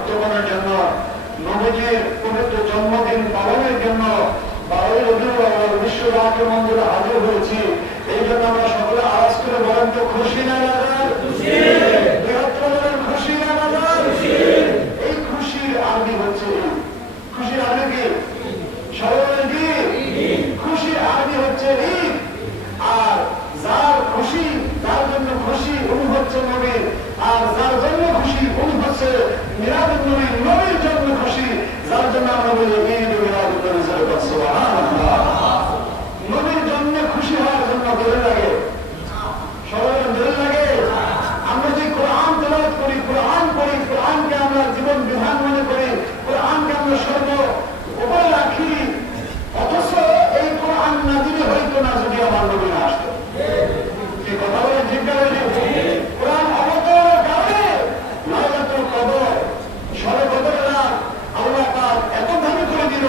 উদযাপনের জন্য নবীজির পবিত্র জন্মদিন পালনের জন্য 12 রবিউল আউয়াল বিশ্ব জাতীয় মন্দিরে হাজির হয়েছি। এই জন্য আমরা সকলে আওয়াজ করে বলেন তো খুশি না বাজার? খুশি না বাজার? এই খুশির আরবি হচ্ছে খুশির আরবি কি? সবাই কি? খুশির আরবি হচ্ছে ঈদ। আর যার খুশি, যার জন্য খুশি উনি হচ্ছে নবী, আর যার জন্য খুশি উনি হচ্ছে মিলাদুন নবী, নবীর জন্য খুশি, যার জন্য আমরা বলি ঈদ মিলাদুন নবী। সুবহানাল্লাহ। নবীর জন্য খুশি হওয়ার জন্য দোলে লাগে, সবাই দোলে লাগে। আমরা যে কোরআন তেলাওয়াত করি, কোরআন পড়ি, কোরআনকে আমরা জীবন বিধান মনে করি, কোরআনকে আমরা সর্ব উপরে রাখি, অথচ এই কোরআন নাযিল হইতো না যদি আমার নবী না আসতো। কি কথা বলে ঠিক না? কোরআন অবতরণের কারণে লাইলাতুল কদর, শবে কদরের রাত আল্লাহ পাক এত দামি করে দিল,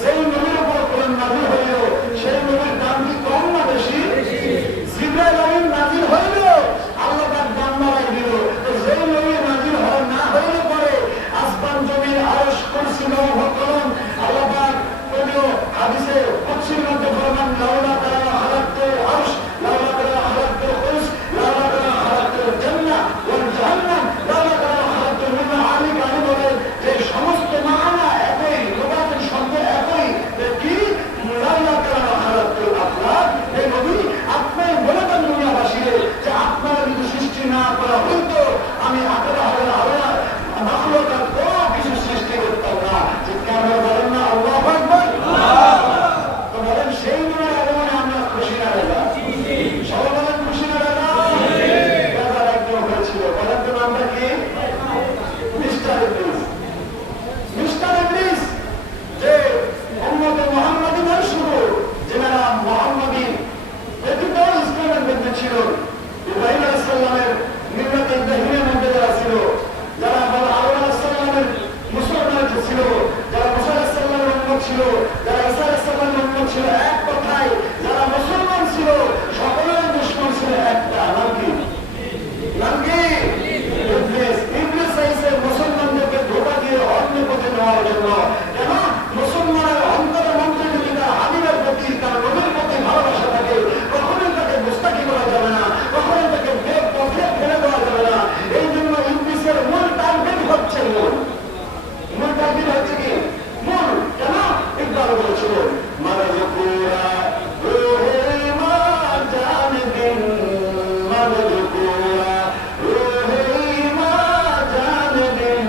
যেই নবীর উপর কোরআন নাযিল হইল সেই নবীর দাম কি কম না বেশি? জিবরাইল আমিন নাযিল হইল, আল্লাহ পাক দাম বাড়াই দিল। যেই নবী নাযিল হয় না হইলে পরে আসমান জমিন আরশ কুরসি লৌহ কলম আল্লাহ পাক কোনও হাদিসে কুরসির মধ্যে ফরমান লাউলা তারা খালাকতুল আরশ লাউলা তারা খালাকতুল কুরস লাউলা তারা খালাকতুল জান্নাহ ওয়াল জাহান্নাম লাউলা তারা খালাকতুল মিন আলী গানি বলে যে সমস্ত মানা একই, লোকাতের শব্দ একই, কি লাউলা তারা খালাকতুল আফলাক। এই নবী আপনি বলে দেন দুনিয়াবাসীকে যে আপনারা যদি সৃষ্টি না করা হইতো আমি আপনারা হবে আল্লাহ মাখলুকাত কোনো কিছু সৃষ্টি করতাম না। যে কেন বলেন না আল্লাহু আকবার? তো বলেন সেই নবীর আগমনে আমরা খুশি না রাজা? সবাই বলেন খুশি না রাজা? রাজার একজন হয়েছিল, বলেন তো নামটা কি? মিস্টার ইবলিস। মিস্টার ইবলিস যে উম্মতে মুহাম্মাদিনের শুরু, যেনারা মুহাম্মাদি ব্যতীত ইসলামের মধ্যে ছিল, ইব্রাহিম আলাইহিস সালামের মিল্লাত ইব্রাহিমের মধ্যে যারা ছিল, যারা আল্লাহ আলাইহিস সালামের মুসলমান ছিল, যারা মুসা আলাইহিস সালামের উম্মত ছিল, যারা ঈসা আলাইহিস সালামের উম্মত ছিল, এক কথায় যারা মুসলমান ছিল সকলের দুশমন ছিল একটা, নাম কি? নাম কি? ইবলিস। ইবলিস চাইছে মুসলমানদেরকে ধোঁকা দিয়ে অন্য পথে নেওয়ার জন্য। কেন? মুসলমানের অন্তরের মধ্যে যদি তার হাবিবের প্রতি, তার নবীর প্রতি ভালোবাসা থাকে, কখনোই তাকে মুস্তাকি করা যাবে না, কখনোই তাকে বেদ পথে ফেলে দেওয়া যাবে না। এই জন্য ইবলিসের মূল টার্গেট হচ্ছে মূল টার্গেট হচ্ছে কি? মূল। কেন? ইকবাল বলেছিল মারাজুকুরা রুহে মা জানদিন, মারাজুকুরা রুহে মা জানদিন,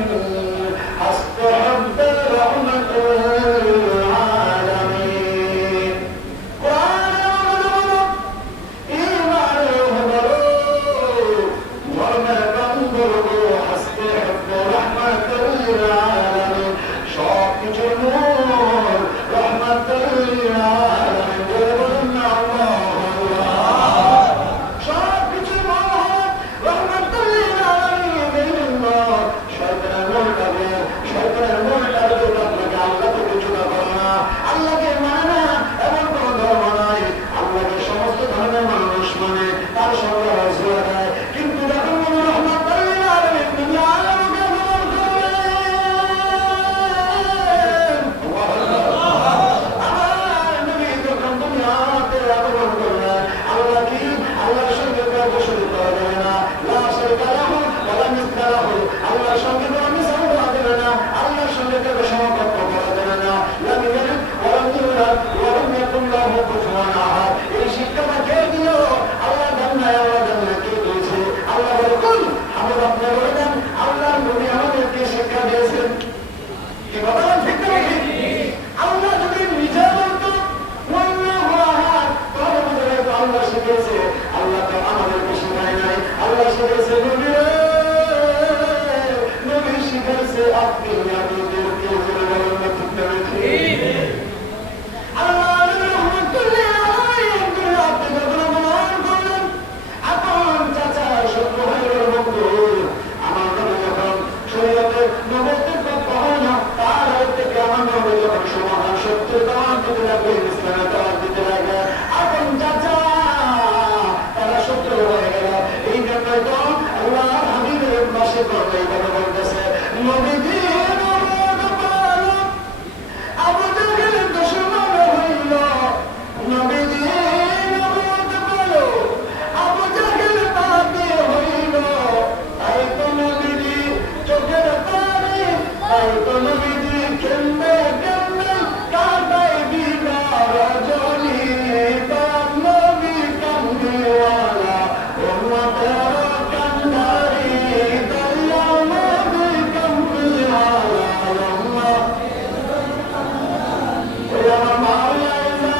আস্তাহাব্বা রাহমাতুল আলামিন। কোরআন বলো, ঈমান বলো, ধর্মের বন্ধু আস্তাহাব্বা রাহমাতুল আলামিন, সবকিছুর মূল রাহমাতুল আলামিন। বলুন না আল্লাহ, সবকিছুর মূল রাহমাতুল আলামিন। এই জন্য শয়তানের মূল টার্গেট, শয়তানের মূল টার্গেট আপনাকে আল্লাহ থেকে জুড়া করে না, আল্লাহকে মানে না, এমন কোন ধর্ম নাই। আল্লাহকে সমস্ত ধর্মের মানুষ মানে, তার সঙ্গে রাজুয়া দেয়, কিন্তু যখন কোন রাহমাতুল আলামিন দুনিয়া আলমকে গ্রহণ করবেন, আমার নবী যখন দুনিয়াতে আগমন করলেন, আল্লাহ কি? আল্লাহর সঙ্গে কাউকে শরীক করা যাবে না, লা শারীকা লাহু ওয়া লা মিসলা লাহু। আল্লাহর সঙ্গে কোনো মিসাল করা যাবে না, আল্লাহর সঙ্গে কাউকে সমকক্ষ করা যাবে না। লাম ইয়ালিদ ওয়া লাম ইউলাদ ওয়া লাম ইয়াকুল লাহু কুফুয়ান আহাদ। এই শিক্ষাটা কে দিল? আল্লাহ দেন নাই, আল্লাহ দেন না, কে দিয়েছে? আল্লাহ বলে কুল, আমরা আপনি বলে দেন আল্লাহর নবী আমাদেরকে শিক্ষা দিয়েছেন। কি কথা ঠিক না? আল্লাহ যদি নিজে বলতো ওয়াল্লাহু আহাদ, তাহলে বোঝা যেত আল্লাহ শিখিয়েছে। আল্লাহ তো আমাদেরকে শেখায় নাই, আল্লাহ শিখিয়েছে নবী, নবী শিখিয়েছে আপনি আমাদেরকে। বলেন না ঠিক না? আল্লাহ রহমাতুল্লাহ আলাইহি আপনি যখন অবমান করলেন, আপন চাচা সত্য হয়ে গেল বন্ধু, আমার নবী যখন শরীয়তে নবুয়তের কথা হয় না, তার হাত থেকে আমার নবী যখন সমাধান সত্যের দাওয়াত দিতে লাগে, ইসলামের দাওয়াত দিতে লাগে, আপন চাচা তারা সত্য হয়ে গেল। এই জন্যই তো আল্লাহর হাবিবের কত এইভাবে বলতেছে নবীজি নবুয়ত পাল আবু জাহেল দুশমন হইল নবীজি নবুয়ত পাল আবু জাহেল পাপী হইল তাই তো নবীজি চোখের পানি তাই তো নবীজি কেমনে কেমনে কাটাই দিবা রজনী তার নবী কামদিওয়ালা উম্মতের কান্দারি দয়াল নবী কামদিওয়ালা উম্মত ওয়া মাওলানা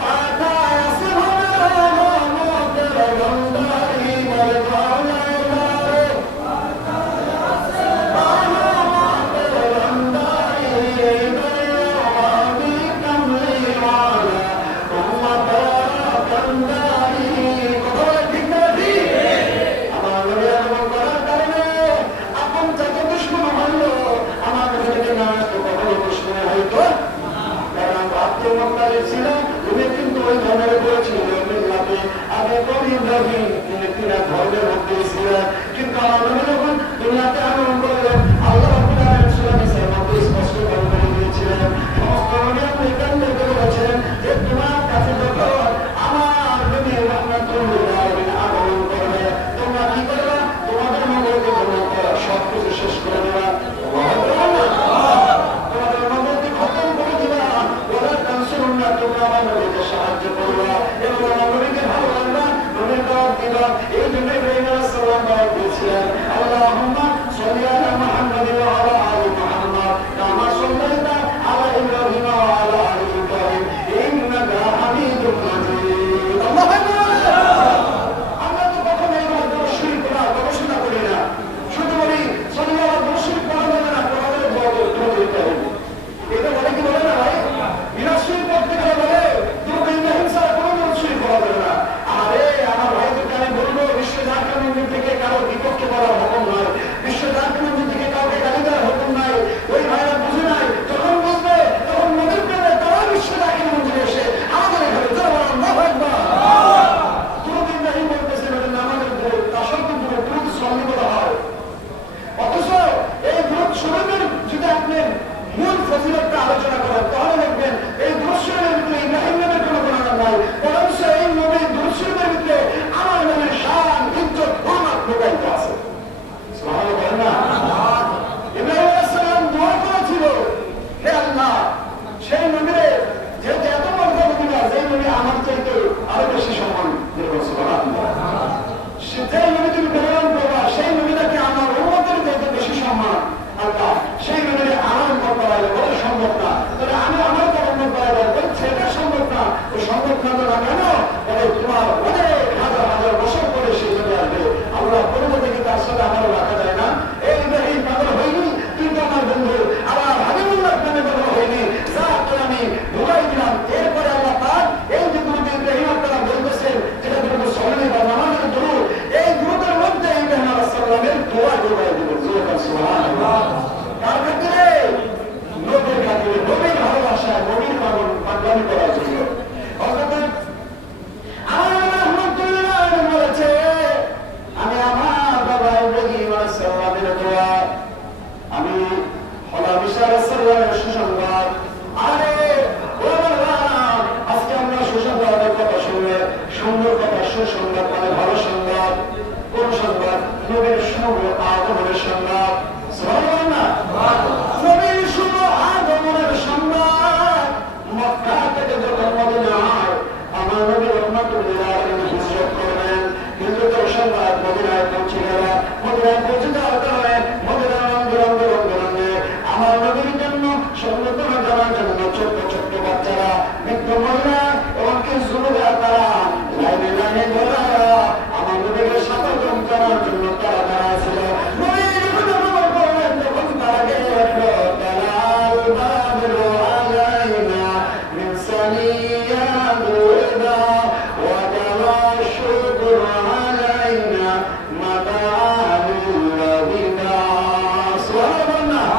পাঠায় আসমানের রহমতের গন্ধারি বলে মাওলানা ধর্মের মধ্যে ছিলেন কিন্তু আমার যখন দুনিয়াতে আগমন করলেন আল্লাহ রাব্বুল আলামিন সূরা নিসার মধ্যে স্পষ্ট করে দিয়েছিলেন সমস্ত নবী আপনি কান্দে বলেছেন যে তোমার কাছে যখন আমার নবী রাহমাতুল্লিল আলামিন আগমন করবে তোমরা কি করবে তোমাদের মঙ্গল কামনা করা সবকিছু শেষ করে দেবা তোমাদের মঙ্গলকে খতম করে দিবা ওরা তানসুরুন্না তোমরা আমার নবীকে সাহায্য করবা এবং আমার নবীকে ভালো লাগবা নবীর দাওয়াত দিবা এই জন্য ইব্রাহিম আলাইহিস সালাম দাওয়াত দিয়েছিলেন আল্লাহুম্মা সাল্লি আলা মুহাম্মাদ ওয়া আলা আলি মুহাম্মাদ কামা সাল্লাইতা আলা ইব্রাহিম ওয়া আলা আলি ইব্রাহিম ইন্নাকা হামিদুম মাজিদ আল্লাহু আকবার আমরা তো কখনো এই মাধ্যমে শিরক করার গবেষণা করি না শুধু বলি সাল্লাল্লাহু আলাইহি ওয়াসাল্লাম করা যাবে না কোরআনের দোয়া দিতে হবে এটা বলে কি বলে না ভাই বিনাশীল করতে গেলে বলে তুমি ইব্রাহিম ছাড়া কোনো শিরক করা যাবে না আরে আমার ভাইদেরকে আমি বলবো বিশ্ব জাতীয় মন্দির থেকে কারো বিপক্ষে বলার হুকুম নয় বিশ্ব জাতীয় মন্দির থেকে কাউকে গালি দেওয়ার হুকুম নাই ওই ভাইরা বুঝে নাই যখন বুঝবে তখন নদীর প্রেমে তারা বিশ্ব জাতীয় মন্দিরে এসে আমাদের এখানে তুমি ইব্রাহিম বলতেছেন ওটা আমাদের আসল কিন্তু দ্রুত শ্রমিক বলা হয় অথচ এই দ্রুত শ্রমিকের যদি আপনি মূল ফজিলতটা আলোচনা করেন তাহলে দেখবেন এই দুরুদের ভিতরে ইব্রাহিম নামের কোনো গুণাগান নাই বরং এই নবীর দুরুদের ভিতরে আমার নামের শান ইজ্জত হুরমত লুকায়িত আছে সুবহানাল্লাহ বলেন না ইব্রাহিম আলাইহিস সালাম দোয়া করেছিল হে আল্লাহ সেই নবীরে যেহেতু এত মর্যাদা দিবা যেই নবী আমার চাইতে আরো বেশি সম্মান দিবেন সুবহানাল্লাহ সেই নবী তুমি প্রেরণ করবা সেই নবীটাকে আমার উম্মতের চাইতে বেশি সম্মান আল্লাহ সেই নবীরে আমার করতে পারলে বলে সম্ভব না তাহলে আমি আমার কর্ম করা বলছি সেটা সম্ভব না ওই সম্ভব না তো না কেন বলে তোমার অনেক হাজার হাজার বছর করে সে চলে আসবে আমরা বলবো দেখি তার সাথে আমারও রাখা যায় না এই ইব্রাহিম পাগল হয়নি কিন্তু আমার বন্ধু আবার হাবিবুল্লাহ নামে পাগল হয়নি যা করে আমি ঢুকাই দিলাম এরপরে আল্লাহ পাক এই যে তুমি ইব্রাহিম আপনারা বলতেছেন যেটা তুমি সরণি বা নামাজের দরুদ এই দরুদের মধ্যে ইব্রাহিম আলাইহিস সালামের দোয়া ঢুকাই দিবেন সুবহানাল্লাহ কার ক্ষেত্রে নবীর খাতিরে নবীর ভালোবাসায় নবীর পাগলামি করার জন্য আমার রহমাতুল্লাহ বলেছে আমি আমার বাবা ইব্রাহিম আলাইহিস সালামের দোয়া আমি হলা বিশাল সালামের সুসংবাদ আরে ও বাবা আজকে আমরা সুসংবাদের কথা শুনলে সুন্দর কথা সুসংবাদ মানে ভালো সংবাদ কোন সংবাদ নবীর শুভ আগমনের সংবাদ সুবহানাল্লাহ নবীর শুভ আগমনের সংবাদ মক্কা থেকে যখন মদিনায় আমার নবী রহমাতুল্লিল আলামিন হিজরত করলেন হিজরতের সংবাদ মদিনায় পৌঁছে গেল মদিনায় পৌঁছে যাওয়ার কারণে মদিনার রঙ্গে আমার নবীর জন্য সন্ন্যতন জানার জন্য ছোট্ট ছোট্ট বাচ্চারা বৃদ্ধ মহিলা এবং কিছু যুবকরা তারা লাইনে লাইনে ঘোরারা আমার নবীকে স্বাগতম করার জন্য তারা দাঁড়া ছিল যখন তারা গেলে রাখলো তালাল বাদরু আলাইনা মিন সানিয়াতিনা ওয়া জামা শুকরু আলাইনা মাদালিল্লাহিনা সুবহানাল্লাহ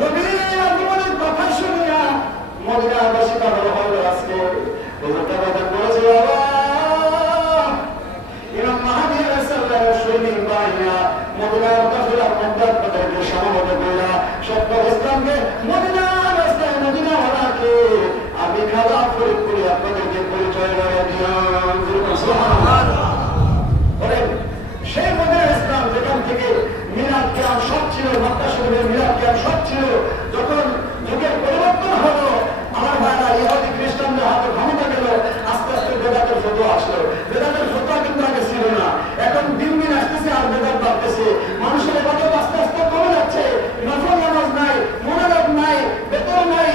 নবীর আগমনের কথা শুনিয়া মদিনাবাসী পাগল হলো আজকে হুজুরটা কথা বলেছে বাবা ইমাম মাহদী আলাইহিস সালামের সৈনিক বাহিনী মদিনার সমবেত কইরা সত্য ইসলামকে মদিনা রাস্তায় মদিনা ওয়ালাকে আমি খাওয়া ফরিদ করে আপনাদেরকে পরিচয় করে দিলাম। সুবহানাল্লাহ। সেই মদিনা ইসলাম যেখান থেকে মিলাদ কিয়াম সব ছিল, মক্কা শরীফের মিলাদ কিয়াম সব ছিল, যখন যুগের পরিবর্তন হলো আমার ভাইরা ইহুদি খ্রিস্টানদের হাতে ক্ষমতা গেল, আস্তে আস্তে বেদাতের ফতোয়া আসলো। বেদাতের ফতোয়া কিন্তু আগে ছিল না, এখন দিন দিন আসতেছে আর বেদাত বাড়তেছে। মানুষের ইবাদত আস্তে আস্তে কমে যাচ্ছে, নফল নামাজ নাই, মুনাজাত নাই, বেতন নাই,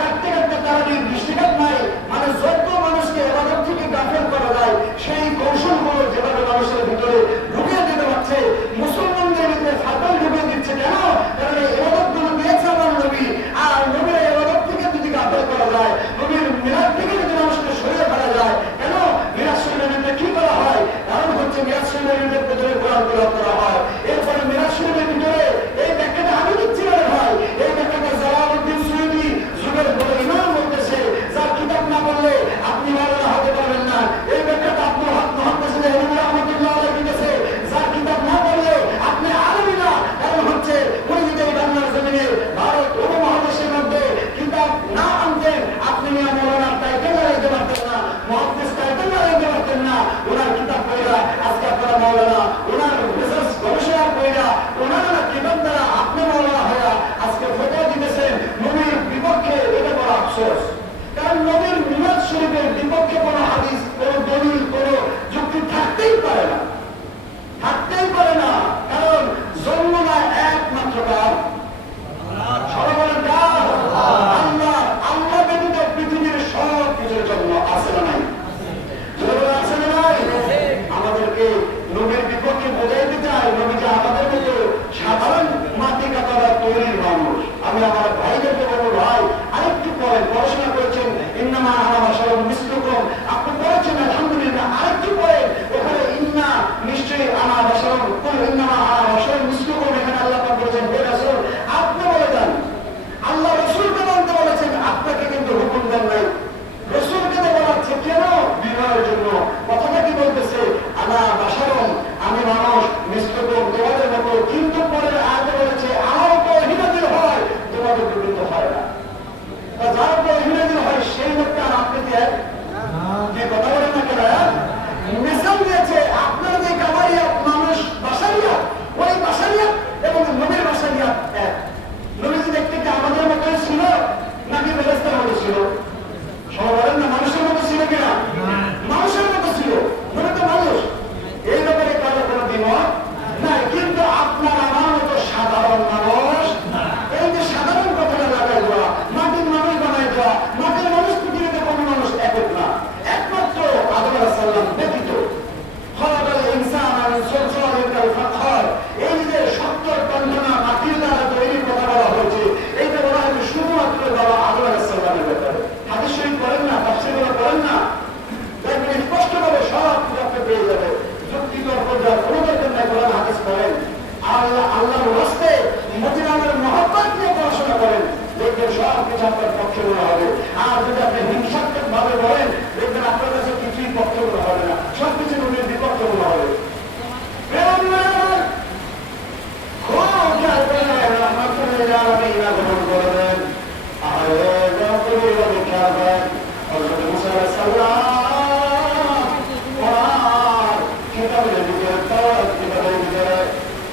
কাটতে কাটতে তারাবির দৃষ্টিঘাত নাই। মানে যত মানুষকে ইবাদত থেকে গাফেল করা যায় সেই কৌশলগুলো যেভাবে মানুষের ভিতরে ঢুকিয়ে দিতে পারছে, মুসলমানদের ভিতরে ফাটল ঢুকিয়ে দিচ্ছে। কেন? কারণ এই ইবাদতগুলো দিয়েছে আমার নবী, আর নবীর ইবাদত থেকে যদি গাফেল করা যায়, নবীর মিলাদ থেকে যদি মানুষকে সরিয়ে ফেলা যায়, কেন মিলাদ শরীফের ভিতরে কি করা হয়? কারণ হচ্ছে মিলাদ শরীফের ভিতরে কোরআন তেলাওয়াত করা হয়। এরপরে মিলাদ শরীফের ভিতরে এই ব্যাখ্যাটা আমি দিচ্ছি না ভাই, এই ব্যাখ্যাটা জালালউদ্দিন সুয়ুতী যুগের বড় ইমাম বলতেছে, যার কিতাব না পড়লে আপনি মাওলানা হতে পারবেন না। এই ব্যাখ্যাটা আপনার হক মুহাম্মদ রাহমাতুল্লাহ আলাইহি লিখেছে, যার কিতাব না পড়লে আপনি আলেমই না। কারণ হচ্ছে উনি যদি এই বাংলার জমিনে ভারত উপমহাদেশের মধ্যে কিতাব না আনতেন, আপনি মিয়া মাওলানার টাইটেল লাগাইতে পারতেন না, মুহাদ্দিস টাইটেল লাগাইতে পারতেন না। ওনার কিতাব পড়া আজকে আপনারা মাওলানা, ওনার রিসার্চ গবেষণা পড়া ওনার কিতাব দ্বারা আপনি মাওলানা হয়ে আজকে ফতোয়া দিতেছেন নবীর বিপক্ষে। এটা বড় আফসোস, কারণ নবীর মিলাদ শরীফের বিপক্ষে কোনো হাদিস, কোনো দলিল, কোনো যুক্তি থাকতেই পারে না, থাকতেই পারে না। কারণ জন্ম না একমাত্র কার? সবাই বলেন কার? আল্লাহ। আল্লাহ ব্যতীত পৃথিবীর সব কিছুর জন্ম আছে না নাই? আছে না নাই? আমাদেরকে নবীর বিপক্ষে বোঝাইতে চাই নবী যে আমাদের মতো সাধারণ মাটি কাটারা তৈরির মানুষ। আমি আমার ভাইদেরকে বলবো, ভাই আরেকটু পরে পড়াশোনা করেছেন, ইন্নামা আনা বাশারুন মিসলুকুম, আপনি পড়েছেন আলহামদুলিল্লাহ, আরেকটু পরে ওখানে ইন্না নিশ্চয়ই আনা বাশারুন, কুল ইন্নামা আনা বাশারুন মিসলুকুম, এখানে আল্লাহ পাক বলেছেন হে রাসূল আপনি বলে দেন। আল্লাহ রাসূলকে বলতে বলেছেন, আপনাকে কিন্তু হুকুম দেন নাই। রাসূলকে বলাচ্ছে কেন? বিনয়ের জন্য। কথাটা কি বলতেছে? আনা বাশারুন, আমি মানুষ, মিসলুকুম তোমাদের মতো। কিন্তু পরের আয়াতে বলেছে আমার উপর হিনাজিল হয়, তোমাদের কিন্তু হয় না। যার উপর হিনাজিল হয় সেই লোকটা আর আপনি দেয় যে কথা বলেন না কেন? মিসাল দিয়েছে আপনার যে কামারিয়া মানুষ বাসারিয়া, ওই বাসারিয়া এবং নবীর বাসারিয়া এক। নবীজি দেখতে কি আমাদের মতোই ছিল নাকি ফেরেশতার মতো ছিল? সবাই বলেন না, মানুষের মতো ছিল কিনা? মানুষের মতো ছিল। নবী তো মানুষ, এই ব্যাপারে কারো কোনো দ্বিমত নাই। কিন্তু আপনার আমার মতো সাধারণ মানুষ, এই যে সাধারণ কথাটা লাগাই দেওয়া, মাটির মানুষ বানাই দেওয়া, মাটির মানুষ পৃথিবীতে কোনো মানুষ একক না, একমাত্র আদম আলাইহিস সালাম ব্যতীত। খলাকাল ইনসান মিন সালসালিন কাল ফাখর, এই যে সত্তর কণ্ঠনা মাটির দ্বারা তৈরির কথা বলা হয়েছে, এইটা বলা হয়েছে শুধুমাত্র বাবা আদম আলাইহিস সালামের ব্যাপারে। হাদিস শরীফ পড়েন না, তাফসীরগুলো পড়েন না, দেখবেন স্পষ্টভাবে সব কিছু আপনি পেয়ে যাবে। যুক্তি তর্ক দেওয়ার কোনো দরকার নাই, কোরআন হাদিস পড়েন, আল্লাহর রাস্তে মদিনার মহব্বত নিয়ে পড়াশোনা করেন, দেখবেন সব কিছু আপনার পক্ষে মনে হবে। আর যদি আপনি হিংসাত্মক ভাবে বলেন, দেখবেন আপনার কাছে কিছুই পক্ষে মনে হবে না, সবকিছু নবীর বিপক্ষে মনে হবে। গ্রহণ করবেন।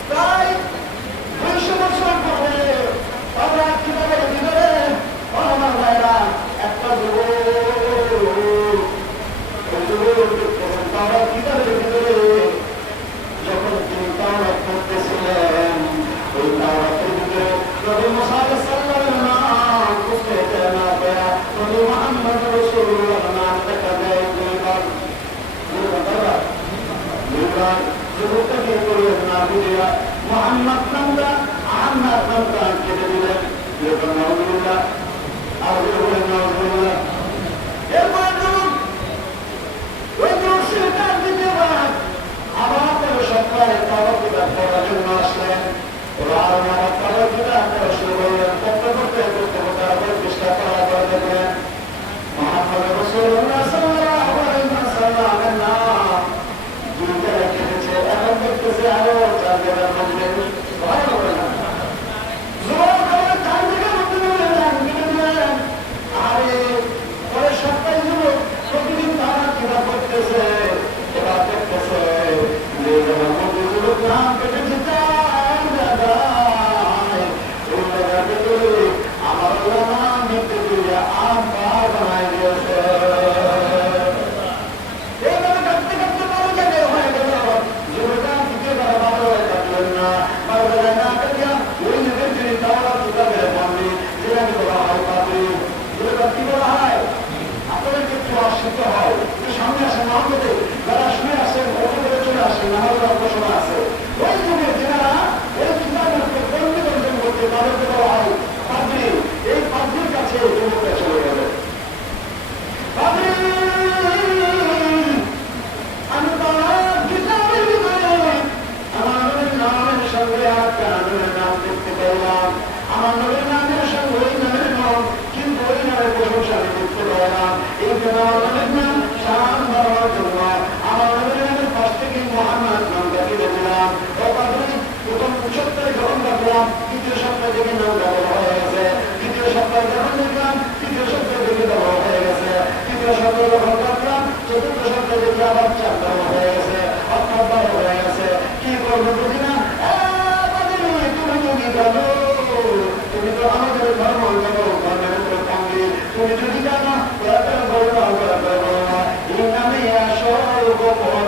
প্রায় 200 বছর পরে কিতাবের ভিতরে আমার ভাইরা একটা কিতাবের ভিতরে যখন তিনি তাওরাত পড়তেছিলেন, ওই তাওরাতের ভিতরে নবী মুসা আলাইহিস সালামের নাম বুঝতে না পারা নবী মুহাম্মদ রাসূলুল্লাহর নাম দেখা দেয় দুইবার। যুবককে করে না বুঝিয়া মুহাম্মদ নামটা আহমদ নামটা কেটে দিলেন। আলহামদুলিল্লাহ, আর বলেন আলহামদুলিল্লাহ। এরপর ওই দর্শকদের দ্বিতীয়বার আবার সপ্তাহে তাওরাত কিতাব পড়ার জন্য আসলেন। ওরা আমার তাওরাত কিতাব পড়া শুরু করলেন। পড়তে পড়তে আবার চেষ্টা করা দেখলেন মুহাম্মদ রাসূলুল্লাহ সাল্লাল্লাহু আলাইহি ওয়াসাল্লামের নাম দুই জায়গায় কেটেছে। এখন দেখতেছে আরো 4 জায়গার মধ্যে ভালো করে না।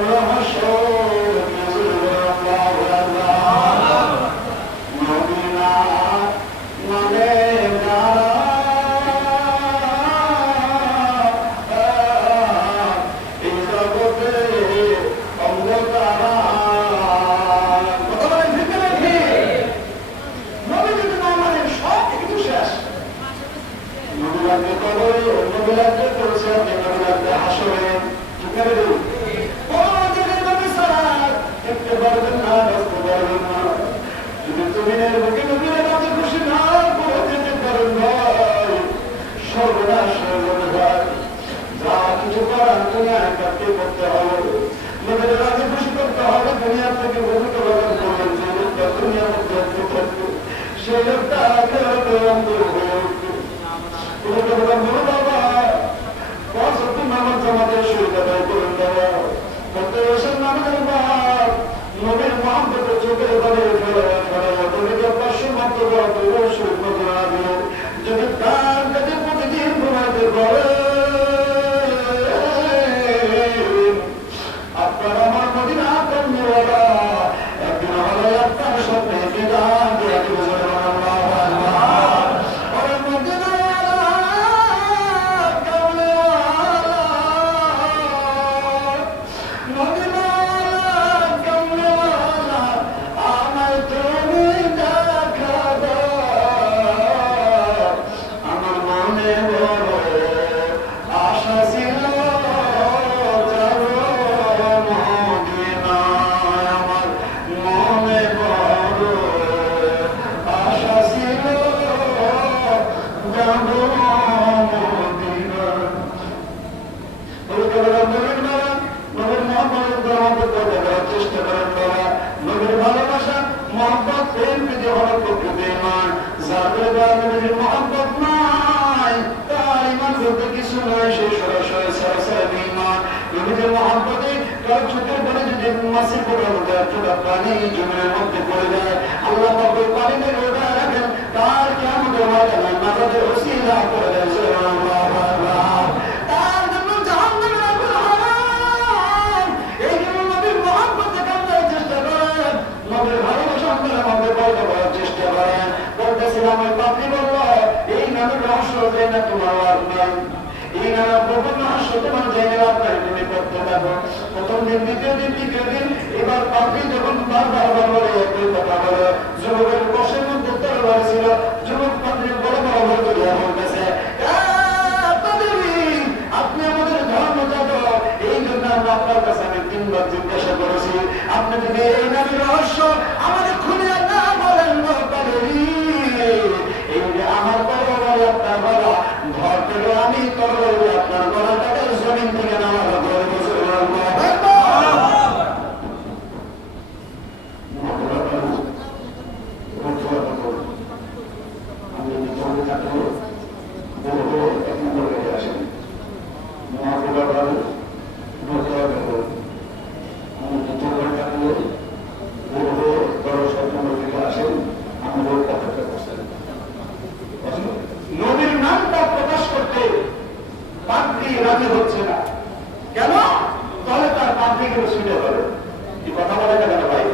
রহস্য মদিনা মানে এই জগতে অন্ধকারা কথা বলেন ঠিক না ঠিক? নবী যদি না মানে সব কিছু শেষ। নবী লাগবে কবরে, নবী লাগবে করেছে, আপনি নবী লাগবে হাসরে, ঠিক না ঠিক? দেখতে পারবেন না, বাঁচতে পারবেন না। যদি জমিনের বুকে নবীর কাছে খুশি না করে যেতে পারেন ভাই, সর্বনাশ হয়ে যাবে ভাই। যা কিছু করার দুনিয়ায় কাটতে করতে হবে, নবীর কাছে খুশি করতে হবে। দুনিয়া থেকে বহু রকম করবেন, যে লোকটা দুনিয়ার মধ্যে থাকবে সেই লোকটা আখেরাতে অন্তর হয়ে উঠবে। কোনো কথা বলো বাবা, পাঁচ ওয়াক্ত নামাজ জামাতের সহিত আদায় করেন বাবা। প্রত্যেকের নামাজের বাপ নবীর মহব্বতের চোখের বাড়ি যদি তার কাছে প্রতিদিন ঘুমাইতে পারে, আপনার আমার মদিনা কর্মীরা একদিন হলে আপনার স্বপ্নে বিদান দিয়ে চেষ্টা করেন বাবা। নবীর ভালোবাসা মহব্বত প্রেম প্রীতি হওয়ার প্রকৃতি মান, যাদের নবীর মহব্বত নাই তার ইমান বলতে কিছু নয়, সে সরাসরি সরাসরি ইমান। নবীর মহব্বতে তার চোখের পরে যদি মাসি পড়ার মতো একটা পানি জমিনের মধ্যে পড়ে যায়, আল্লাহ পাকের পানিতে রোদা রাখেন, তার কেমন ময়দানে নাজাতের ওসিলা করে দেন। সুবহানাল্লাহ। তার জন্য জাহান্নামের আগুন হারাম। এই জন্য নবীর মহব্বতে কান্দার চেষ্টা করেন, নবীর ভালোবাসা আপনার মধ্যে পয়দা করার চেষ্টা করেন। বলতেছিলাম ওই পাপড়ি বলল, এই নামের রহস্য দেয় না তোমার লাভ নাই, এই নামের গোপন রহস্য তোমার জেনে লাভ নাই, তুমি করতে থাকো। প্রথম দিন, দ্বিতীয় দিন, তৃতীয় দিন, এবার পাপড়ি যখন বারবার বলে একই কথা বলে, যুবকের বসের মধ্যে তরবার ছিল, যুবক পাপড়ি বড় বড় বলে তুলিয়া বলতেছে, আপনি আমাদের ধর্ম যাদব, এই জন্য আমরা আপনার কাছে আমি তিনবার জিজ্ঞাসা করেছি, আপনি যদি এই নামের রহস্য আমাদের খুলিয়া না বলেন, এই যে আমার বড় বড় আপনার বড় ঘর থেকে আমি তরবারি আপনার গলাটাকে জমিন থেকে নামার করে নবীর নামটা প্রকাশ করতে পাপড়ি রাজি হচ্ছে না। কেন? তাহলে তার পাপড়িগুলো ছুটে পারে। এই কথা বলে কেন ভাই?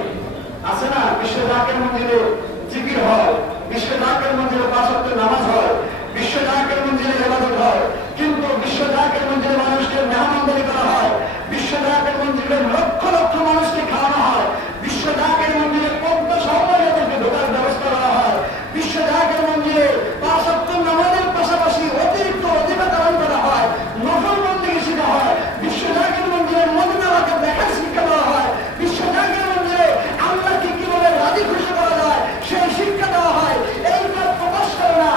আছে না, বিশ্ব জাকের মন্দিরে জিকির হয়, বিশ্ব জাকের মন্দিরে পাঁচ ওয়াক্ত নামাজ হয়, বিশ্ব জাকের মন্দিরে ইবাদত হয়, কিন্তু বিশ্ব জাকের মন্দিরে মানুষকে মেহমানদারি করা হয়, বিশ্ব জাকের মন্দিরে লক্ষ লক্ষ মানুষকে খাওয়ানো হয়, বিশ্ব জাকের মন্দিরে 50 সম্মানিতকে ঢোকার ব্যবস্থা করা হয়, বিশ্ব জাকের মন্দিরে পাঁচ ওয়াক্ত নামাজের পাশাপাশি অতিরিক্ত অধিকার ধারণ করা হয়, নফল বন্দেগী শেখা হয়, বিশ্ব জাকের মন্দিরে মদিনাকে দেখার শিক্ষা দেওয়া হয়, বিশ্ব জাকের মন্দিরে আল্লাহকে কিভাবে রাজি খুশি করা যায় সেই শিক্ষা দেওয়া হয়। এই কাজ প্রকাশ করে না,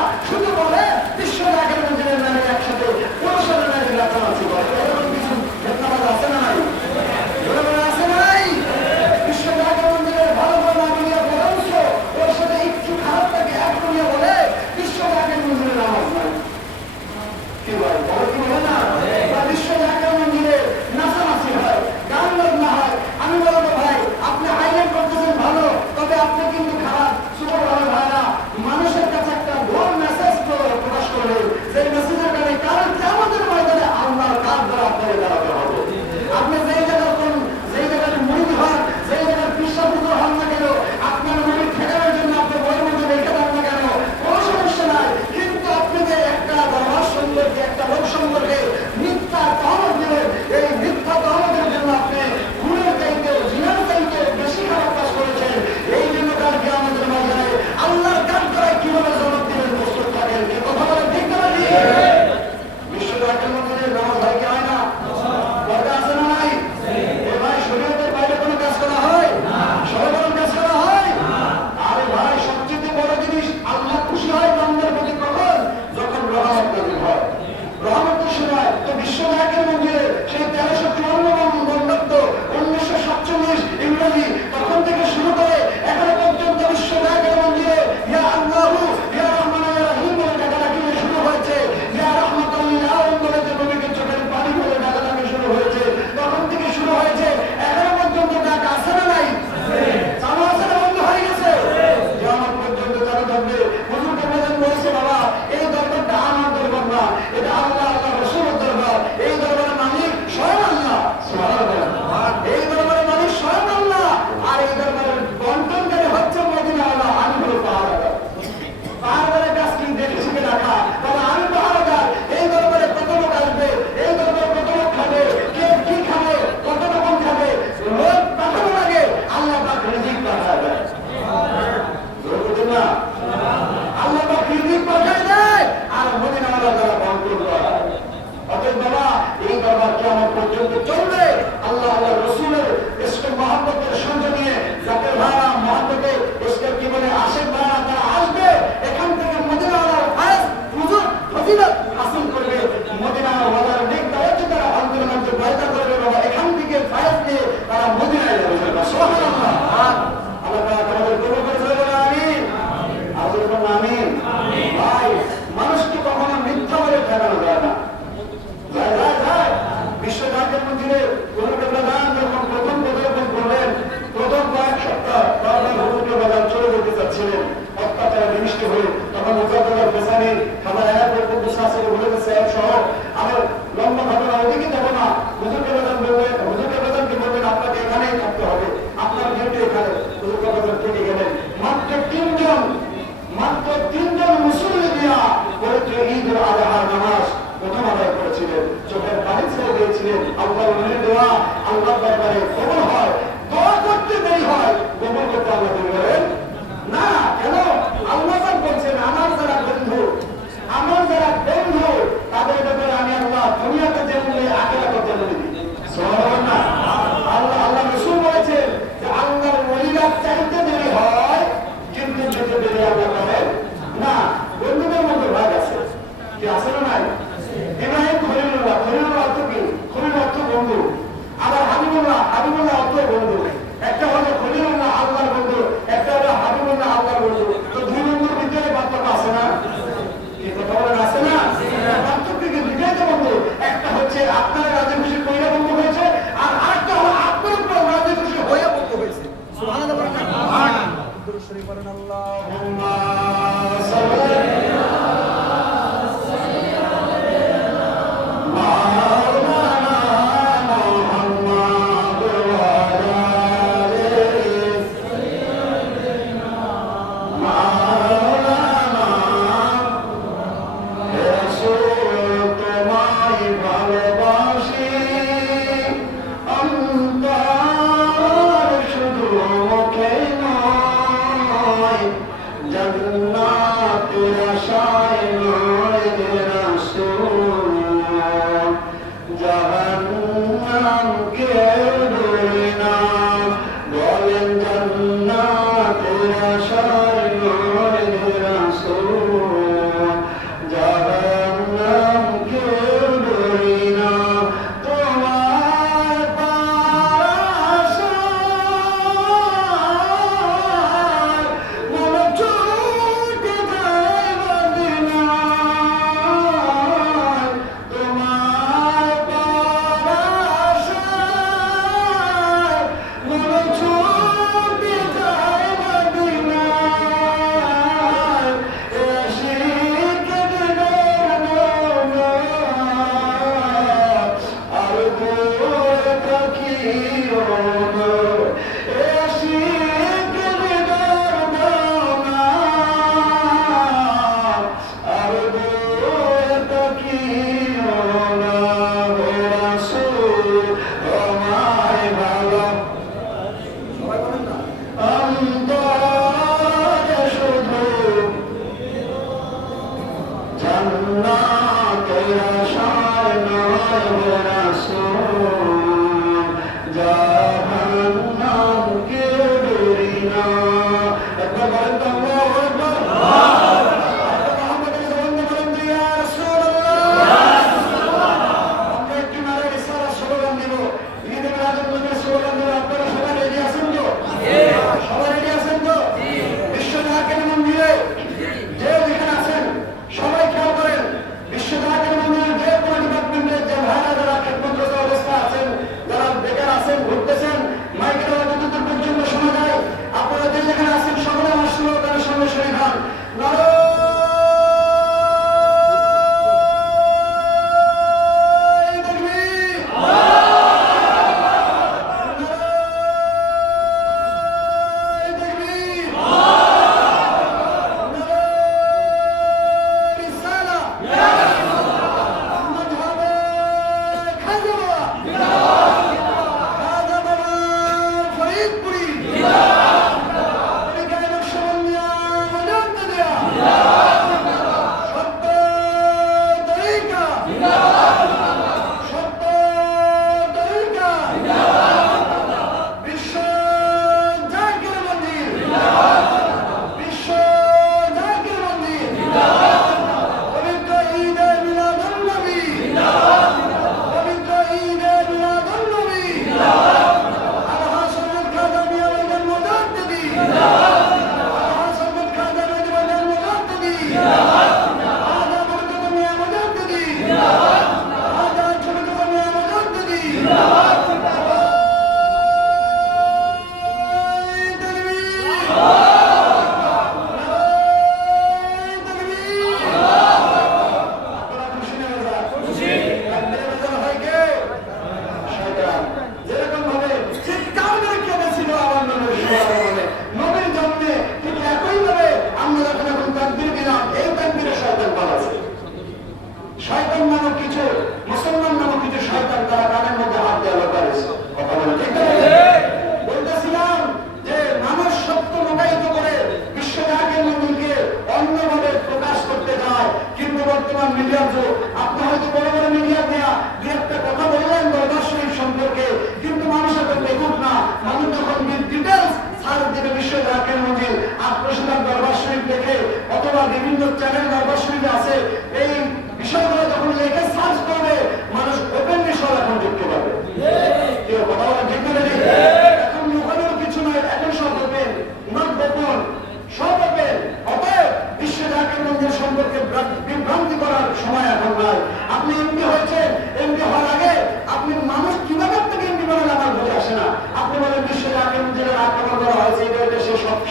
দুরূদ শরীফ পড়েন। আল্লাহ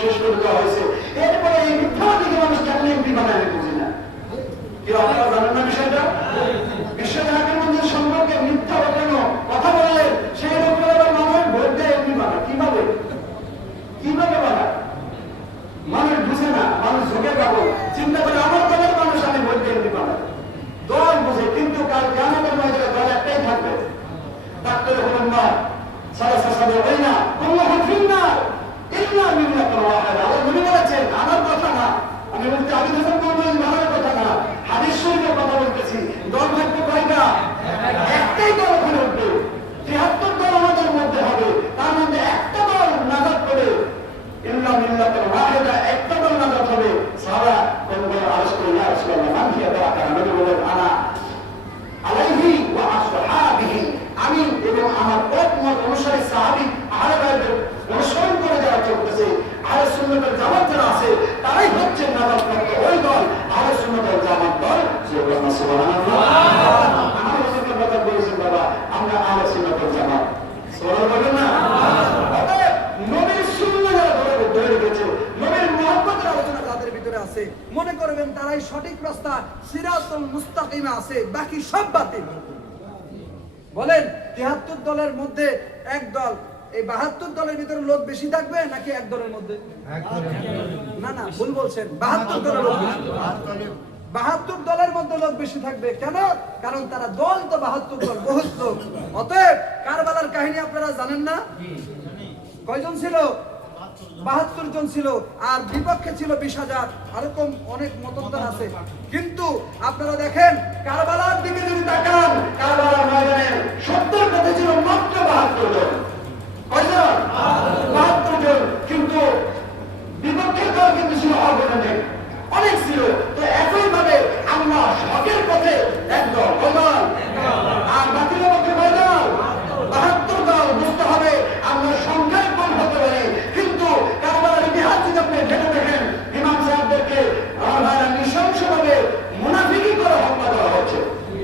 শেষ করে চিন্তা করে আমার দলের মানুষ আমি ভোট দিয়ে দিতে পারি, দল বুঝে। কিন্তু কাল কিয়ামতের ময়দানে দল একটাই থাকবে, ডাক্তার হলেন না সালাসা সাবে ওই না কুল্লুহুম ফিন্নার ইল্লা মিল্লাতুল ওয়াহিদা। আল্লাহ নবী বলেছেন, আমার কথা না, আমি মুফতি আলী হাসান বলবেন আমার কথা না, হাদিস শরীফের কথা বলতেছি। দল থাকবে কয়টা? একটাই দল ওখানে উঠবে। ৭৩ দল আমাদের মধ্যে হবে, তার মধ্যে একটা দল নাজাত করে ইল্লা মিল্লাতুল ওয়াহিদা, একটা দল নাজাত হবে। সাহাবা কোন আরশ করে ইয়া রাসূলুল্লাহ মান হিয়া তাআলা, নবী বলেন আনা আলাইহি ওয়া আসহাবিহি, আমি এবং আমার উম্মত অনুসারী সাহাবী আহলে বাইতের অনুসরণ করে যারা চলতেছে, আহলে সুন্নাতের জামাত যারা আছে, তারাই হচ্ছে নাজাতপ্রাপ্ত ওই দল, আহলে সুন্নাতের জামাত দল। সুবহানাল্লাহ। আমার হুজুরকে কথা বলেছেন বাবা, আমরা আহলে সুন্নাতের জামাত। সুবহানাল্লাহ বলেন না? অতএব নবীর সুন্নাহ যারা ধরে রেখেছে, নবীর মুহাব্বতের আলোচনা তাদের ভিতরে আছে, মনে করবেন তারাই সঠিক রাস্তা সিরাতুল মুস্তাকিমে আছে, বাকি সব বাতিল। বলেন ৭৩ দলের মধ্যে এক দল, এই ৭২ দলের ভিতরে লোক বেশি থাকবে নাকি এক দলের মধ্যে? না না, ভুল বলছেন, ৭২ দলের লোক বেশি, ৭২ দলের মধ্যে লোক বেশি থাকবে। কেন? কারণ তারা দল তো ৭২ দল, বহুত লোক। অতএব কারবালার কাহিনী আপনারা জানেন না? কয়জন ছিল? ৭২ জন ছিল, আর বিপক্ষে ছিল ২০,০০০। এরকম অনেক মতবাদ আছে। কিন্তু আপনারা দেখেন কারবালার দিকে যদি তাকান, কারবালার ময়দানে ৭০ পথে ছিল মাত্র ৭২ জন। কয়জন? ৭২ জন। কিন্তু বিপক্ষের দল কিন্তু ছিল অগণিত, অনেক ছিল। তো একইভাবে আমরা হকের পথে একদল, কয়জন? আর বাতিলের পক্ষে কয়জন? ৭২ দল। বুঝতে হবে আমরা সংখ্যায় কম হতে পারি, কিন্তু কারবালার ইতিহাস যদি আপনি ঘেটে দেখেন, ইমাম সাহেবদেরকে নৃশংসভাবে মুনাফিকি করে হত্যা করা হয়েছে,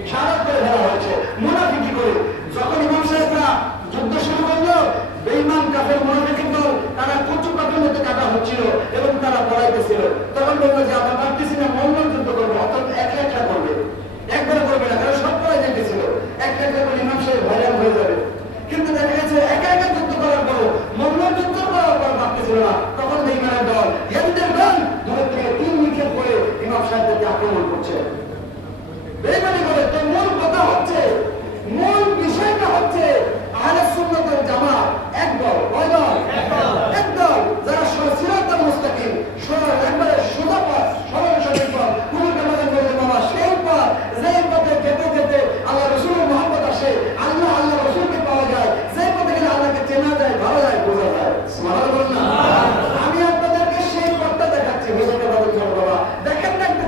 শাহাদাত করে ফেলা হয়েছে মুনাফিকি করে। যখন ইমাম সাহেবরা যুদ্ধ শুরু করলো, বেঈমান কাফের মুনাফিকের দল তারা কচু পাখির মধ্যে কাটা হচ্ছিল এবং তারা পড়াইতেছিল। তখন বললো যে আমরা পারতেছি না, মঙ্গল যুদ্ধ করবো, অর্থাৎ একটা একটা করবে, একবারে করবে না, তারা সব পড়াই যেতেছিল। একটা একটা করে ইমাম সাহেব হয়রান হয়ে যাবে। কিন্তু দেখা গেছে একা একা যুদ্ধ করার পরও, মঙ্গল যুদ্ধ করার পর ভাবতেছিল না। তখন বেঈমানের দল ইয়াজিদের দল দূরের থেকে ৩ নিক্ষেপ করে ইমাম সাহেবদেরকে আক্রমণ করছে। বেঈমানি করে। তো মূল কথা হচ্ছে, মূল বিষয়টা হচ্ছে আহলে সুন্নাতের জামাত এক দল। কয় দল? এক দল। যারা সিরাতুল মুস্তাকিম, একবারে সোজা পথ, সরল সঠিক পথ, কোনো কামাদের বলতে বাবা সেই পথ, যেই পথে যেতে যেতে আল্লাহ রাসূলের মহব্বত আসে, আল্লাহ রাসূলকে পাওয়া যায়, যেই পথে গেলে আল্লাহকে চেনা যায়, ভালো যায়, বোঝা যায়। সুবহানাল্লাহ বলুন না? আমি আপনাদেরকে সেই পথটা দেখাচ্ছি। হুজুরকে বলেন বাবা দেখেন না, একটা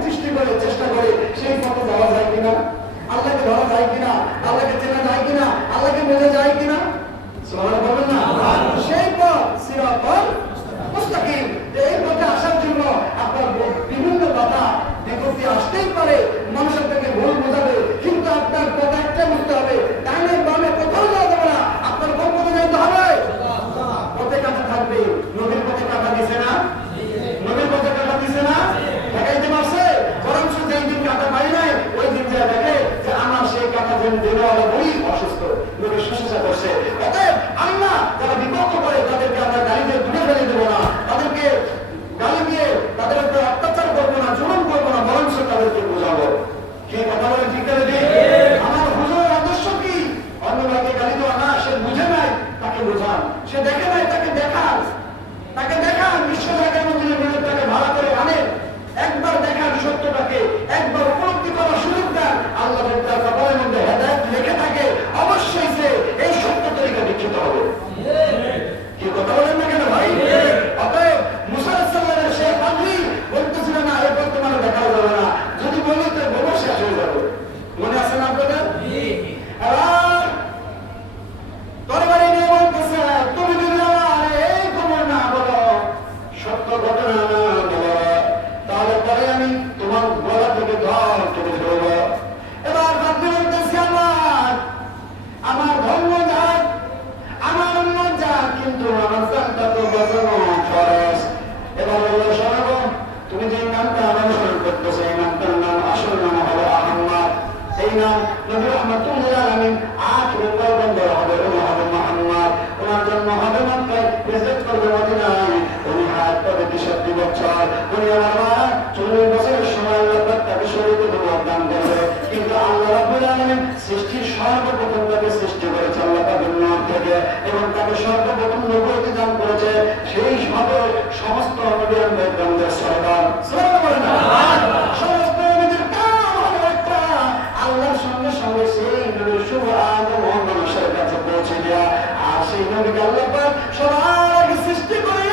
চেষ্টা করে সেই পথে যাওয়া যায় কিনা, আল্লাহকে ধরা যায় কিনা, আল্লাহকে চেনা যায় কিনা, আল্লাহকে বোঝা যায় কিনা। সুবহানাল্লাহ বলুন না? সেই পথ সিরাতুল মুস্তাকিম। এই পথে আসার জন্য আপনার বিভিন্ন বাধা বিপত্তি আসতেই পারে, মানুষের থেকে ভুল বোঝাবে, কিন্তু আপনার পথ একটা বুঝতে হবে, ডাইনে বামে কোথাও যাওয়া যাবে না, আপনার কোন পথে যেতে হবে? পথে কাটা থাকবে। নবীর পথে কাটা দিছে না? নবীর পথে কাটা দিছে না? দেখাইতে পারছে? বরং যেই দিন কাটা পাই নাই, ওই দিন যা দেখে যে আমার সেই কাটা দিন দেওয়ালা বই অসুস্থ, নবী শুশ্রূষা করছে। অতএব আল্লাহ যারা বিপক্ষ করে তাদেরকে আমরা গালিতে দূরে ফেলে দেবো না, তাদেরকে গালি দিয়ে তাদের উপরে অত্যাচার করবো না, জুলুম করবো না, বরং তাদেরকে বোঝাবো। কি কথা বলে ঠিক করে? আমার হুজুরের আদর্শ কি? অন্য ভাইকে গালি দেওয়া না, সে বুঝে নাই তাকে বোঝান, সে দেখে নাই তাকে দেখান, তাকে দেখান। বিশ্ব জায়গার মধ্যে তাকে ভাড়া করে আনেন, একবার দেখান সত্যটাকে, একবার উপলব্ধি করার সুযোগ দেন। আল্লাহ তার কপালের মধ্যে হেদায়েত লিখে থাকে, অবশ্যই সে এই সত্য তরিকা দীক্ষিত হবে। কি কথা বলেন না কেন ভাই? অতএব মুসা আলাইহিস সালামের সেই পাগড়ি বলতেছিল না, এই বর্তমানে দেখা যাবে না, যদি বলি তো গোবর শেষ হয়ে যাবে। মনে আছে না আপনাদের? আর তরবারি নিয়ে বলতেছে, তুমি যদি আমার এই খবর না বলো, সত্য ঘটনা না বলো, তাহলে পরে আমি তোমার গলা থেকে ধর কেটে ধরবো। এবার ভাবতে বলতেছি, আমার ধর্ম যাক, আমার অন্য যাক, কিন্তু আমার জানটা তো বাঁচানো খরচ। এবার বললো, শোনাবো, তুমি যে নামটা অনুসরণ করতেছো, এই নামটার নাম আসল নাম হবে আহম্মদ। এই নাম নবী রাহমাতুল্লিল আলামিন 8 রূপায় বন্দর হবে, উনি হবে মুহাম্মদ। ওনার জন্ম হবে মক্কায়, হিজরত করবে মদিনায়, উনি হায়াত পাবে 63 বছর। উনি আমার মা 40 বছরের সময় আল্লাহ তাকে শরীরে নবুয়ত দান করবে। কিন্তু আল্লাহ রাব্বুল আলামিন সৃষ্টির সর্বপ্রথম তাকে সৃষ্টি করেছে আল্লাহ পাকের নূর থেকে, এবং তাকে সর্বপ্রথম নবুয়ত দান করেছে সেই সমস্ত নবী রাসূলদের সরদার। সুবহানাল্লাহ বলেন না? সমস্ত নবীদের কাম হলো একটা, আল্লাহর সঙ্গে সঙ্গে সেই নবীর শুভ আগমন মানুষের কাছে পৌঁছে দেওয়া। আর সেই নবীকে আল্লাহ পাক সবার আগে সৃষ্টি করে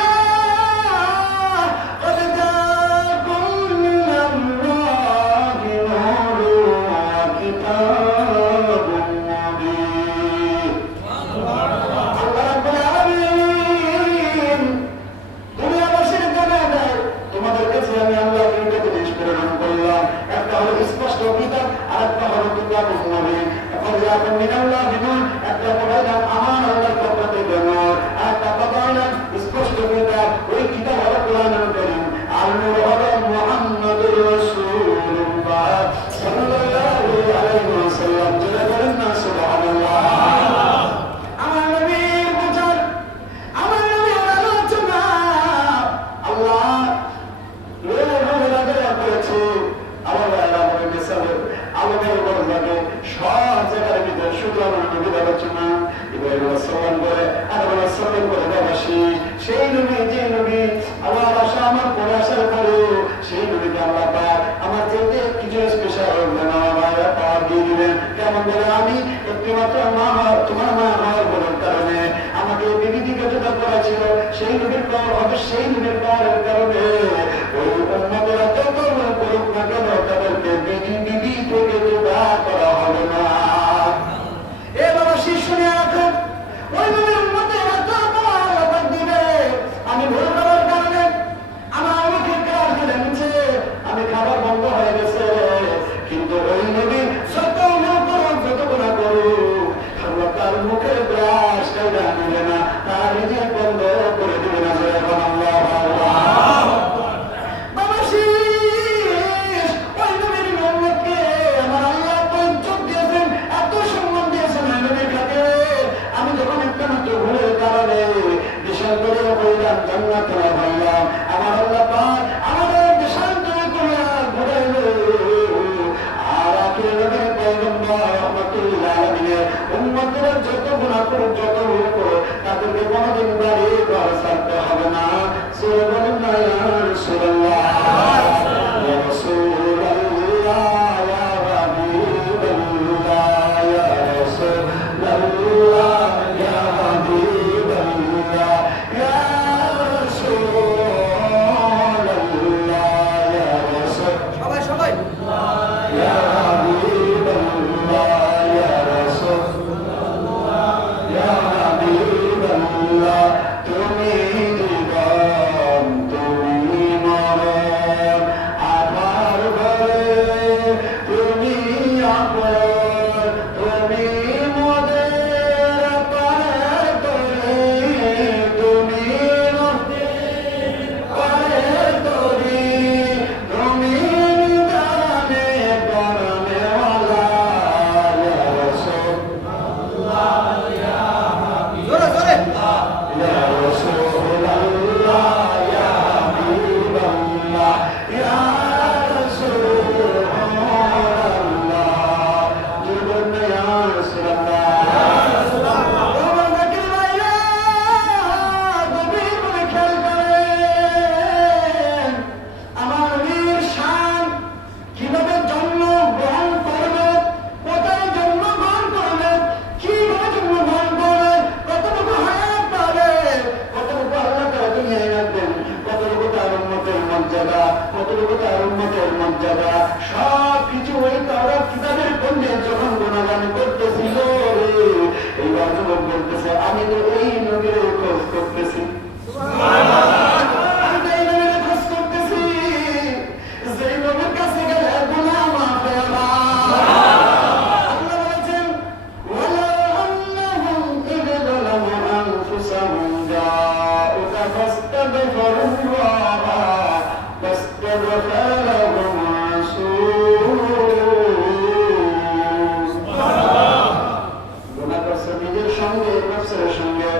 নিজের সঙ্গে নফসের সঙ্গে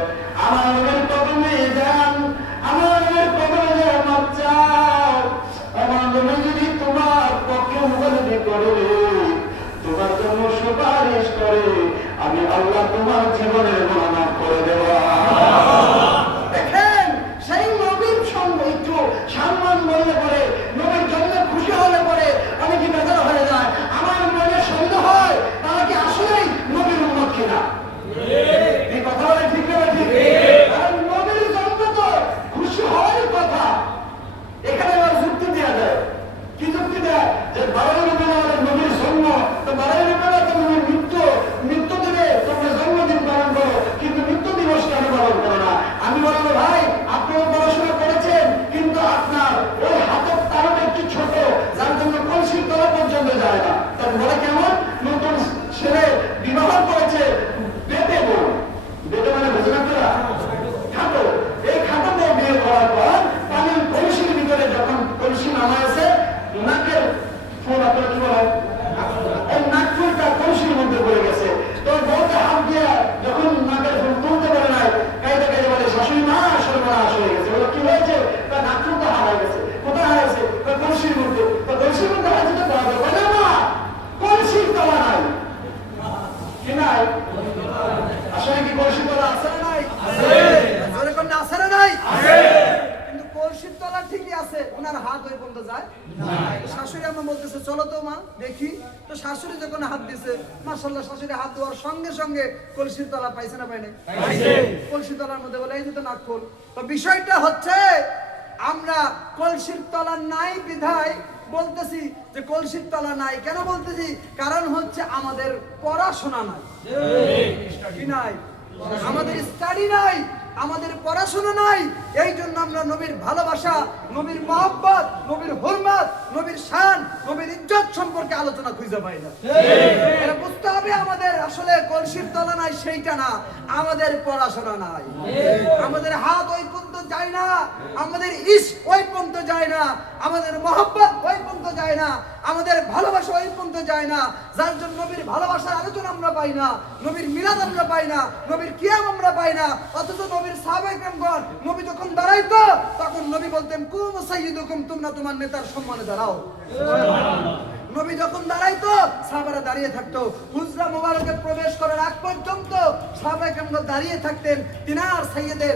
আমার নবীর কদমে যান, আমার ওনার হাত ওই পর্যন্ত যায় না। শাশুড়ি আম্মা বলতেছে চলো তো মা দেখি। তো শাশুড়ি যখন হাত দিছে, মাশাআল্লাহ শাশুড়ি হাত দেওয়ার সঙ্গে সঙ্গে কলসির তলা পাইছে না পায় নাই? কলসির তলার মধ্যে বলে এই যে তো নাকফুল। তো বিষয়টা হচ্ছে আমরা কলসির তলা নাই বিধায় বলতেছি যে কলসির তলা নাই। কেন বলতেছি? কারণ হচ্ছে আমাদের পড়াশোনা নাই, কি নাই? আমাদের স্টাডি নাই, আমাদের পড়াশোনা নাই। এই জন্য আমরা নবীর ভালোবাসা, নবীর মহব্বত, নবীর হুরমত, নবীর শান, নবীর ইজ্জত সম্পর্কে আলোচনা খুঁজে পাই না। এটা বুঝতে হবে আমাদের আসলে কলসির তলা নাই সেইটা না, আমাদের পড়াশোনা নাই। আমাদের হাত ওই পর্যন্ত যায় না, আমাদের ইশক ওই পর্যন্ত যায় না, আমাদের মহব্বত ওই পর্যন্ত যায় না, আমাদের ভালোবাসা ওই পর্যন্ত যায় না। যার জন্য নবীর ভালোবাসার আলোচনা আমরা পাই না, নবীর মিলাদ আমরা পাই না, নবীর কিয়াম আমরা পাই না। অথচ নবীর সাহাবায়ে কেরামগণ নবী যখন দাঁড়াইতো তখন নবী বলতেন কুম সাইয়্যিদুকুম, তোমরা তোমার নেতার সম্মানে দাঁড়াও। নবী যখন দাঁড়াইতো সাহাবারা দাঁড়িয়ে থাকতো। হুজরা মোবারকে প্রবেশ করার আগ পর্যন্ত সাহাবায়ে কেরামগণ দাঁড়িয়ে থাকতেন তিনার সাইয়্যিদের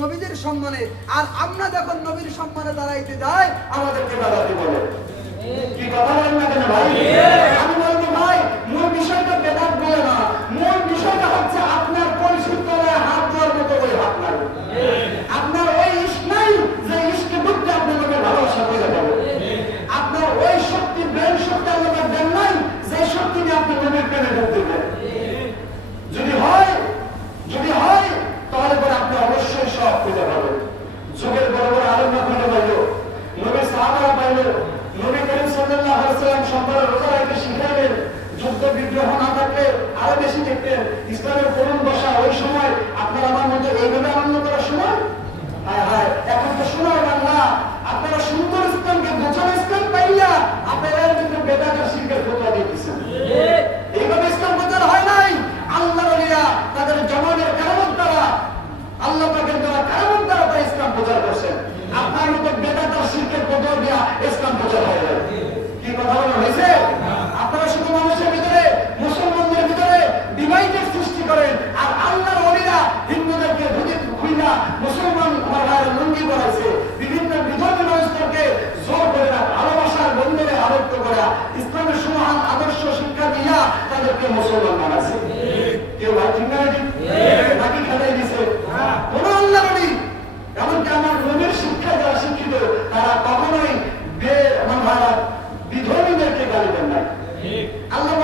নবীদের সম্মানে। আর আমরা যখন নবীর সম্মানে দাঁড়াইতে যাই আমাদেরকে বাধাতে বলে। কি কথা বলেন না কেন ভাই? আমি বলবো ভাই মূল বিষয়টা বেদাত বলে না, মূল বিষয়টা হচ্ছে আপনার কলসির তলায় হাত দেওয়ার মতো ওই হাত নাই, আপনার ওই ইশক নাই যে ইশকে ডুবতে আপনি লোকে ভালোবাসা পেয়ে যাবেন, আপনার ওই শক্তি ব্রেন শক্তি আল্লাহ দেন নাই যে শক্তি নিয়ে আপনি নবীর প্রেমে ঢুকতে দেবেন। যদি হয় তাহলে পরে আপনি অবশ্যই সব পেতে পারবেন। যুগের বড় বড় আলেম খুঁজে পাইল, নবীর সাহাবারা পাইল, নবী করিম সাল্লাল্লাহু আলাইহি ওয়াসাল্লাম সম্পর্কে রোজা রাখতে শিখাইলেন। যুদ্ধ বিগ্রহ না থাকলে আরো বেশি দেখতেন। ইসলামের করুণ দশা ওই সময় আপনার আমার মধ্যে এইভাবে আনন্দ করার সময় এখন তো শোনার বাংলা। আপনারা সুন্দর ইসলামকে গোছানো ইসলাম পাইয়া আপনারা কিন্তু বেদাতের শিরকের ফতোয়া দিতেছেন। এইভাবে ইসলাম প্রচার হয় নাই। আল্লাহ ওলিয়া তাদের জমানের কারামত দ্বারা, আল্লাহ পাকের দ্বারা কারামত দ্বারা তারা ইসলাম প্রচার করছেন। আপনার মতো বেদাতের শিরকের ফতোয়া দিয়া ইসলাম প্রচার হয় না। কি কথা বলা হয়েছে? আপনারা শুধু মানুষের ভিতরে, মুসলমানদের ভিতরে ডিভাইডের সৃষ্টি করেন। আর আল্লাহর ওলিরা হিন্দুদেরকে ধুতি খুইলা মুসলমান লুঙ্গি পরাইছে, বিভিন্ন বিধর্মী মানুষদেরকে জোর করে না ভালোবাসার বন্ধনে আবদ্ধ করা, ইসলামের সমান আদর্শ শিক্ষা দিয়া তাদেরকে মুসলমান বানাইছে। কেউ ভাই ঠিক না বাকি খেলাই দিছে কোন আল্লাহ নবী, এমনকি আমার নবীর শিক্ষা যারা শিক্ষিত তারা কখনোই বিধর্মীদেরকে গালি দেন নাই। আল্লাহ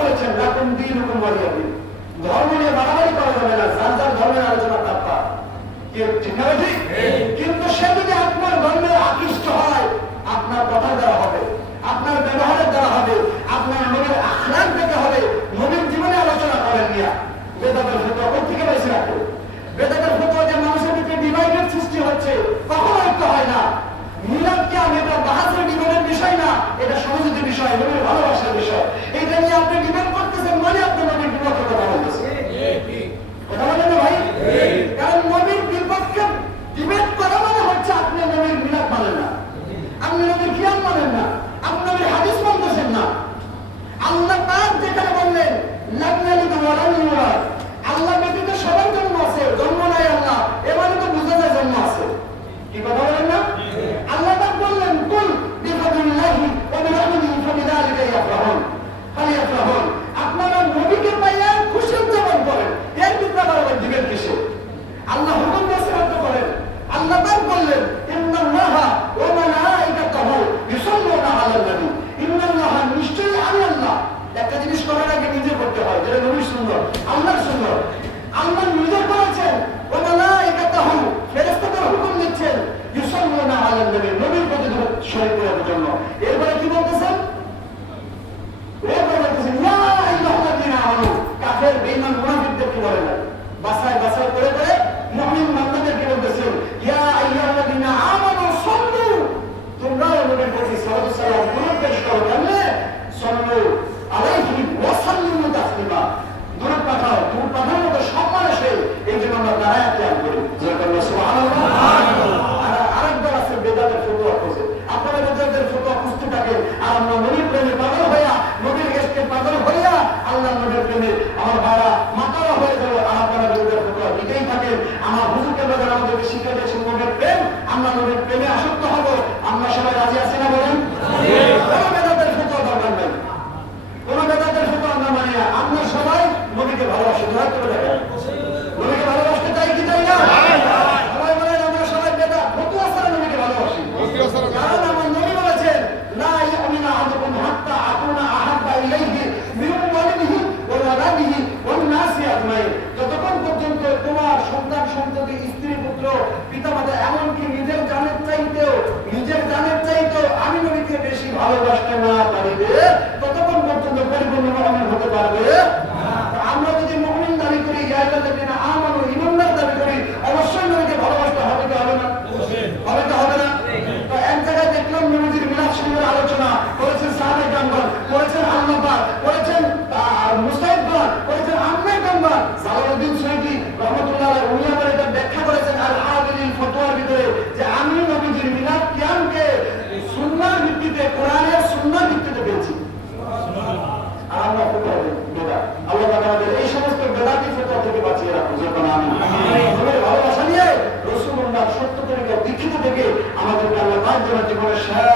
বলেছেন লাকুম দীনুকুম ওয়ালিয়া দীন, ধর্ম নিয়ে বাড়াবাড়ি করা যাবে না, যার যার ধর্মের আলোচনা তাপ্পা। ঠিক না ঠিক? কিন্তু সে যদি আপনার ধর্মে আকৃষ্ট হয় আপনার কথা দেওয়া হবে, আপনার ব্যবহারের দ্বারা হবে, আপনার নবীর আখলাক দেখে হবে। নবীর জীবনে আলোচনা করেন নিয়া বেদাতের ফতোয়া কোথেকে বেশি রাখে? বেদাতের ফতোয়া যে মানুষের ভিতরে ডিভাইডের সৃষ্টি হচ্ছে কখনো একটা হয় না। মিলাদ কিয়াম এটা বাহাদুর ডিবেটের বিষয় না, এটা সহযোগী বিষয়, নবীর ভালোবাসার বিষয়। এটা নিয়ে আপনি ডিবেট করতেছেন মানে আপনি নবীর বিপক্ষে কথা বলতেছেন। কথা বলেন না ভাই? কারণ নবীর বিপক্ষে ডিবেট করা মানে হচ্ছে আপনি নবীর মিলাদ মানেন না, আপনি নবীর কিয়াম মানেন না, আপনি নবীর হাদিস মানতেছেন না। আল্লাহ পাক যেখানে বললেন লাগনালিকা ওয়ালাল্লাহ, আল্লাহ ব্যতীত সবার জন্ম আছে, জন্ম নাই আল্লাহ, এবারে তো বুঝা যায় জন্ম আছে। কি কথা বলেন না? আল্লাহ পাক বললেন কুল বিফাদিল্লাহি ওয়া বিরাহমাতিহি ফাবিযালিকা ফালিয়াফরাহুন, আপনারা নবীকে পাইয়া খুশি উদযাপন করেন, এর ভিতরে আবার দিবেন কিসে? আল্লাহ হুকুম দিয়ে সাহায্য করেন। আল্লাহ পাক বললেন ইন্নাল্লাহা ওয়া মালাইকাতাহু ইউসাল্লুনা আলান নবী, ইন্নাল্লাহা নিশ্চয়ই আমি আল্লাহ। একটা জিনিস করার আগে নিজে করতে হয়, যেটা নবীর সুন্নাত, আল্লাহর সুন্নাত। আল্লাহ নিজে করেছেন ওয়া মালাইকাতাহু, ফেরেশতাদের হুকুম দিচ্ছেন ইউসাল্লুনা আলান নবী, নবীর প্রতি শরীক করার জন্য। এরপরে কি বলতেছেন? এরপরে বলতেছেন ইয়া আইয়ুহাল্লাযীনা আমানু, কাফের বেঈমান মুনাফিকদেরকে বলে না, বাছাই বাছাই করে করে মুমিন বান্দাদেরকে বলতেছেন ইয়া আইয়ুহাল্লাযীনা আমানু সাল্লু, তোমরাও নবীর প্রতি সালাতু সালাম দুরূদ পেশ করো। কেমনে? সাল্লু আলাইহি ওয়া সাল্লিমু তাসলিমা, দুরূদ পাঠাও, দুরূদ পাঠানোর মতো সম্মান আসে। এই জন্য আমরা দাঁড়ায় খেয়াল করি যে সুবহানাল্লাহ। আর আরেকবার আছে বেদাতের ফতোয়া খোঁজে। আপনারা বেদাতের ফতোয়া খুঁজতে থাকেন, আমাদেরকে আল্লাহ পাক যেন জীবনের শেষ